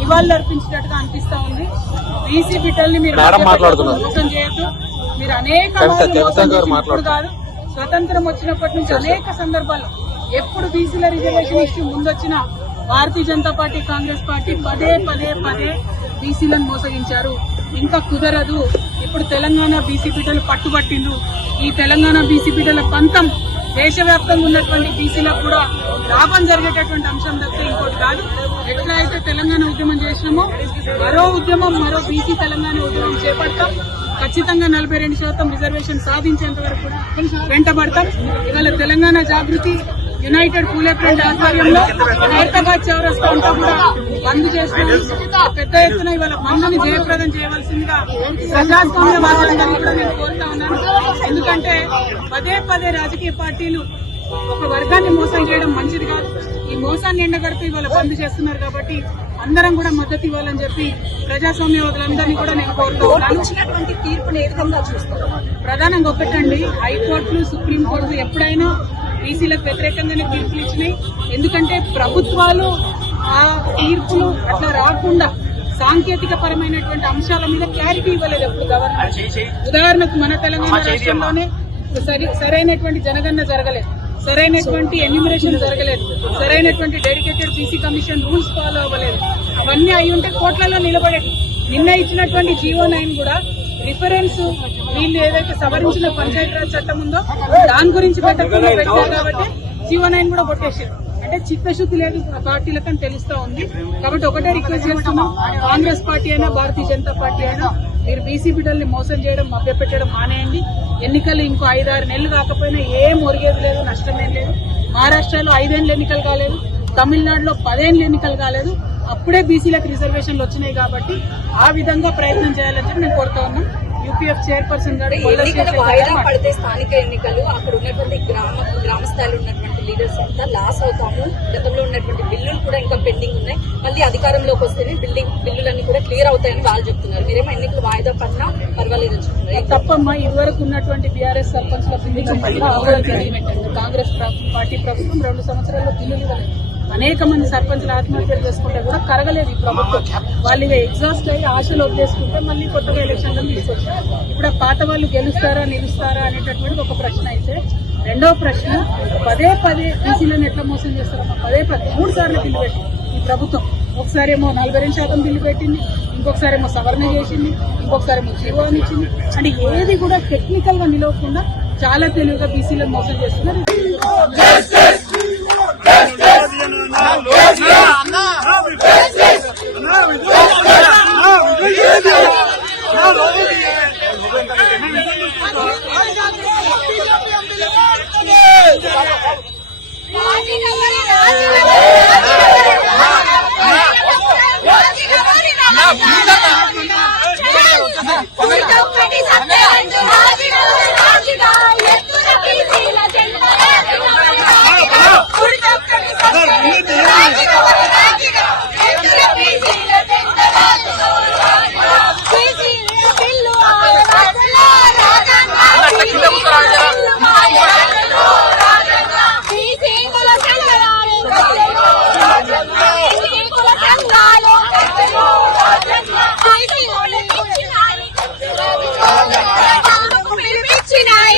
నివాళులు అర్పించినట్టుగా అనిపిస్తా ఉంది బీసీ బిడ్డల్ని మీరు మోసం చేయొద్దు మీరు అనేక ఇప్పుడు కాదు స్వతంత్రం వచ్చినప్పటి నుంచి అనేక సందర్భాల్లో ఎప్పుడు బీసీల రిజర్వేషన్ ఇష్యూ ముందొచ్చినా భారతీయ జనతా పార్టీ కాంగ్రెస్ పార్టీ పదే పదే పదే బీసీలను మోసగించారు ఇంకా కుదరదు ఇప్పుడు తెలంగాణ బీసీ బిడ్డలు పట్టుబట్టిండు ఈ తెలంగాణ బీసీ బిడ్డల పంతం దేశవ్యాప్తంగా ఉన్నటువంటి బీసీలకు కూడా లాభం జరిగేటటువంటి అంశం తప్ప ఇంకోటి కాదు ఎట్లా అయితే తెలంగాణ ఉద్యమం చేసినామో మరో ఉద్యమం మరో బీసీ తెలంగాణ ఉద్యమం చేపడతాం ఖచ్చితంగా నలభై రెండు శాతం రిజర్వేషన్ సాధించేంత వరకు కూడా వెంటబడతాం ఇవాళ తెలంగాణ జాగృతి యునైటెడ్ పూలే ఫ్రంట్ ఆధ్వర్యంలో హైదరాబాద్ చౌరస్తా అంతా కూడా బంద్ చేస్తున్నాం పెద్ద ఎత్తున ఇవాళ బంద్ని జయప్రదం చేయవలసిందిగా ప్రజాస్వామ్య వాతావరణాన్ని కూడా నేను కోరుతా ఉన్నాను ఎందుకంటే పదే పదే రాజకీయ పార్టీలు ఒక వర్గాన్ని మోసం చేయడం మంచిది కాదు ఈ మోసాన్ని ఎండగడుతూ ఇవాళ బంద్ చేస్తున్నారు కాబట్టి అందరం కూడా మద్దతు ఇవ్వాలని చెప్పి వాళ్ళందరినీ కూడా నేను కోరుతున్నాను ఇచ్చినటువంటి తీర్పును ఏ విధంగా చూస్తాను ప్రధానంగా ఒకటండి హైకోర్టులు సుప్రీంకోర్టులు ఎప్పుడైనా బీసీలకు వ్యతిరేకంగా తీర్పులు ఇచ్చినాయి ఎందుకంటే ప్రభుత్వాలు ఆ తీర్పులు అట్లా రాకుండా సాంకేతిక పరమైనటువంటి అంశాల మీద క్లారిటీ ఇవ్వలేదు ఎప్పుడు గవర్నమెంట్ ఉదాహరణకు మన తెలంగాణ రాష్ట్రంలోనే సరి సరైనటువంటి జనగణన జరగలేదు సరైనటువంటి ఎన్యూమరేషన్ జరగలేదు సరైనటువంటి dedicated BC commission rules follow అవ్వలేదు అవన్నీ అయి ఉంటే కోట్లలో నిలబడేది నిన్న ఇచ్చినటువంటి జీవో నైన్ కూడా రిఫరెన్స్ వీళ్ళు ఏదైతే సవరించిన పంచాయతీరాజ్ చట్టం ఉందో దాని గురించి పెట్టకుండా పెట్టారు కాబట్టి జీవో నైన్ కూడా కొట్టేశారు అంటే చిత్తశుద్ధి లేదు అని తెలుస్తా ఉంది కాబట్టి ఒకటే రిక్వెస్ట్ చేస్తున్నాం కాంగ్రెస్ పార్టీ అయినా భారతీయ జనతా పార్టీ అయినా మీరు బీసీ బిడ్డల్ని మోసం చేయడం మభ్యపెట్టడం మానేయండి ఎన్నికలు ఇంకో ఐదారు నెలలు కాకపోయినా ఏం ఒరిగేది లేదు నష్టమేం లేదు మహారాష్ట్రలో ఐదేళ్ళు ఎన్నికలు కాలేదు తమిళనాడులో పదేళ్ళు ఎన్నికలు కాలేదు అప్పుడే బీసీలకు రిజర్వేషన్లు వచ్చినాయి కాబట్టి ఆ విధంగా ప్రయత్నం చేయాలని చెప్పి నేను కోరుతా ఉన్నాను యూపీఎఫ్ చైర్పర్సన్ గారు వాయిదా పడితే స్థానిక ఎన్నికలు అక్కడ ఉన్నటువంటి గ్రామ గ్రామ స్థాయిలో ఉన్నటువంటి లీడర్స్ అంతా లాస్ అవుతాము గతంలో ఉన్నటువంటి బిల్లులు కూడా ఇంకా పెండింగ్ ఉన్నాయి మళ్ళీ అధికారంలోకి వస్తేనే బిల్డింగ్ బిల్లులన్నీ కూడా క్లియర్ అవుతాయని వాళ్ళు చెప్తున్నారు మీరేమో ఎన్నికలు వాయిదా పడినా పర్వాలేదు తప్పమ్మా ఇదివరకు ఉన్నటువంటి బీఆర్ఎస్ సర్పంచ్ కాంగ్రెస్ పార్టీ ప్రభుత్వం రెండు సంవత్సరాల్లో బిల్లులు ఇవ్వలేదు అనేక మంది సర్పంచులు ఆత్మహత్యలు చేసుకుంటే కూడా కరగలేదు ఈ ప్రభుత్వం వాళ్ళు ఇక ఎగ్జాస్ట్ అయ్యి ఆశలు వదిలేసుకుంటే మళ్ళీ కొత్తగా ఎలక్షన్లో తీసుకొచ్చారు ఇప్పుడు పాత వాళ్ళు గెలుస్తారా నిలుస్తారా అనేటటువంటి ఒక ప్రశ్న అయితే రెండవ ప్రశ్న పదే పదే బీసీలను ఎట్లా మోసం చేస్తారమ్మా పదే పదే మూడు సార్లు బిల్లు పెట్టింది ఈ ప్రభుత్వం ఒకసారి ఏమో నలభై రెండు శాతం బిల్లు పెట్టింది ఇంకొకసారి ఏమో సవరణ చేసింది ఇంకొకసారి ఏమో జీవో ఇచ్చింది అంటే ఏది కూడా టెక్నికల్ గా నిలవకుండా చాలా తెలివిగా బీసీలను మోసం చేస్తున్నారు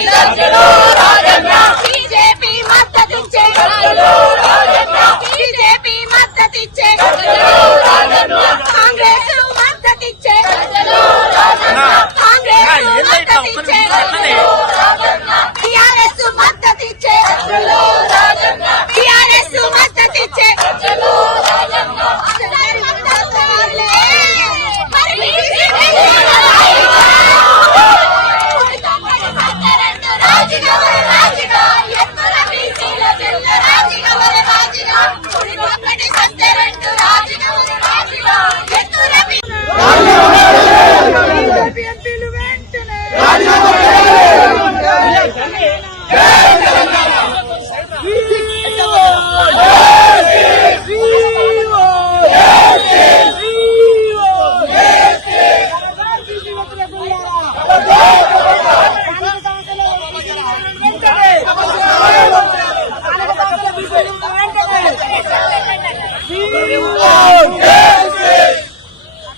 ಜಿಂದಾಲ್ ಚಲೋ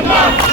Vietnã!